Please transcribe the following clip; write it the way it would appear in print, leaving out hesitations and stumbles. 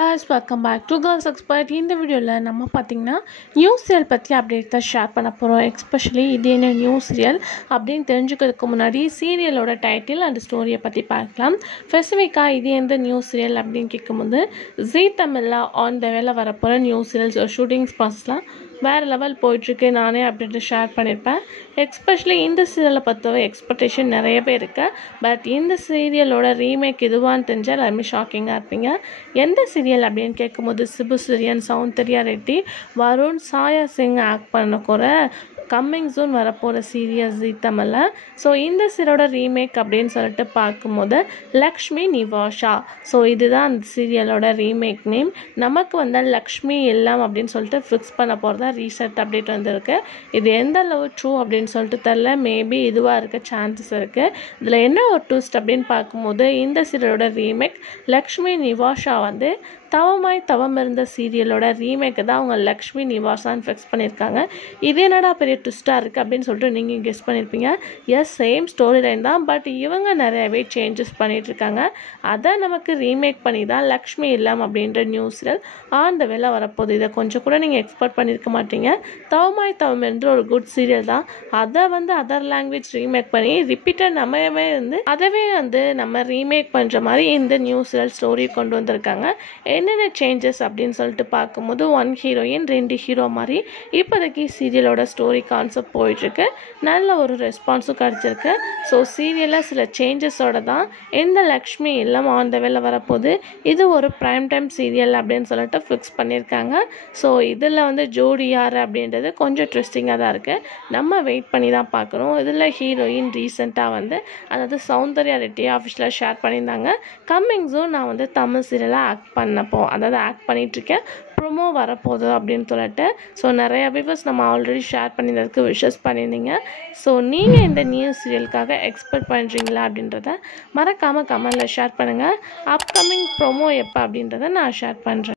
Guys, welcome back to Girls Expert. இந்த வீடியோவில் நம்ம பார்த்தீங்கன்னா நியூ சீரியல் பற்றி அப்டேட் தான் ஷேர் பண்ண போகிறோம். எஸ்பெஷலி இது என்ன நியூ சீரியல் அப்படின்னு தெரிஞ்சுக்கிறதுக்கு முன்னாடி சீரியலோட டைட்டில் அண்ட் ஸ்டோரியை பற்றி பார்க்கலாம். ஸ்பெசிஃபிக்காக இது எந்த நியூ சீரியல் அப்படின்னு கேட்கும்போது ஜீ தமிழில் ஆன் த வேலை வரப்போகிற நியூ சீரியல்ஸ் ஷூட்டிங்ஸ் ப்ராசஸ்லாம் வேறு லெவல் போயிட்டுருக்கு. நானே அப்டேட்டு ஷேர் பண்ணியிருப்பேன். எஸ்பெஷலி இந்த சீரியலை பொறுத்தவரை எக்ஸ்பெக்டேஷன் நிறையவே இருக்குது. பட் இந்த சீரியலோட ரீமேக் இதுவான்னு தெரிஞ்சால் எல்லாருமே ஷாக்கிங்காக இருப்பீங்க. எந்த சீரியல் அப்படின்னு கேட்கும்போது சிபு சூரியன், சௌந்தர்யா ரெட்டி, வருண், சாயா சிங் ஆக்ட் பண்ணக்கூட கம்மிங் ஜூன் வரப்போகிற சீரியஸ் ஜீ தமிழில். ஸோ இந்த சீரியலோட ரீமேக் அப்படின்னு சொல்லிட்டு பார்க்கும்போது லக்ஷ்மி நிவாஷா. ஸோ இதுதான் அந்த சீரியலோட ரீமேக் நேம். நமக்கு வந்து லக்ஷ்மி இல்லம் அப்படின்னு சொல்லிட்டு ஃபிக்ஸ் பண்ண போகிறதா ரீசெண்ட் அப்டேட் வந்திருக்கு. இது எந்த அளவு ட்ரூ அப்படின்னு சொல்லிட்டு தெரில. மேபி இதுவாக இருக்க சான்சஸ் இருக்குது. இதில் என்ன ஒரு ட்விஸ்ட் அப்படின்னு பார்க்கும்போது இந்த சீரியலோட ரீமேக் லக்ஷ்மி நிவாஷா வந்து தவமாய் தவம் இருந்த சீரியலோட ரீமேக்கு தான் அவங்க லக்ஷ்மி நிவாசான்னு ஃபிக்ஸ் பண்ணியிருக்காங்க. இது என்னடா பெரிய ட்விஸ்ட்டாக இருக்குது அப்படின்னு சொல்லிட்டு நீங்கள் கெஸ் பண்ணியிருப்பீங்க. எஸ், சேம் ஸ்டோரி லைன் தான். பட் இவங்க நிறையவே சேஞ்சஸ் பண்ணிகிட்ருக்காங்க. அதை நமக்கு ரீமேக் பண்ணி தான் லக்ஷ்மி இல்லம் அப்படின்ற நியூ சீரியல் ஆன் த வேலை வரப்போகுது. இதை கொஞ்சம் கூட நீங்கள் எக்ஸ்பெக்ட் பண்ணியிருக்க மாட்டீங்க. தவமாய் தவம் என்ற ஒரு குட் சீரியல் தான். அதை வந்து அதர் லாங்குவேஜ் ரீமேக் பண்ணி ரிப்பீட்டட் அதவே வந்து நம்ம ரீமேக் பண்ணுற மாதிரி இந்த நியூ சீரியல் ஸ்டோரி கொண்டு வந்திருக்காங்க. என்னென்ன சேஞ்சஸ் அப்படின்னு சொல்லிட்டு பார்க்கும்போது 1 ஹீரோயின் 2 ஹீரோ மாதிரி இப்போதைக்கு சீரியலோட ஸ்டோரி கான்செப்ட் போயிட்டுருக்கு. நல்ல ஒரு ரெஸ்பான்ஸும் கிடச்சிருக்கு. ஸோ சீரியலில் சில சேஞ்சஸோடு தான் இந்த லக்ஷ்மி இல்லம் ஆன் த வேலை வரப்போகுது. இது ஒரு ப்ரைம் டைம் சீரியல் அப்படின்னு சொல்லிட்டு ஃபிக்ஸ் பண்ணியிருக்காங்க. ஸோ இதில் வந்து ஜோடி யார் அப்படின்றது கொஞ்சம் ட்ரெஸ்டிங்காக தான் இருக்குது. நம்ம வெயிட் பண்ணி தான் பார்க்குறோம். இதில் ஹீரோயின் ரீசெண்டாக வந்து அதாவது சௌந்தர்யா ரெட்டியை ஆஃபிஷியலாக ஷேர் பண்ணியிருந்தாங்க. கம்மிங் ஜூன் நான் வந்து தமிழ் சீரியலாக ஆக்ட் பண்ணிகிட்ருக்கேன், ப்ரோமோ வரப்போகுது அப்படின்னு சொல்லிட்டு. ஸோ நிறைய வியூவர்ஸ் நம்ம ஆல்ரெடி ஷேர் பண்ணியிருந்ததுக்கு விஷஸ் பண்ணியிருந்தீங்க. ஸோ நீங்கள் இந்த நியூ சீரியலுக்காக எக்ஸ்பெக்ட் பண்ணுறீங்களா அப்படின்றத மறக்காமல் கமெண்டில் ஷேர் பண்ணுங்கள். அப்கமிங் ப்ரோமோ எப்போ அப்படின்றத நான் ஷேர் பண்ணுறேன்.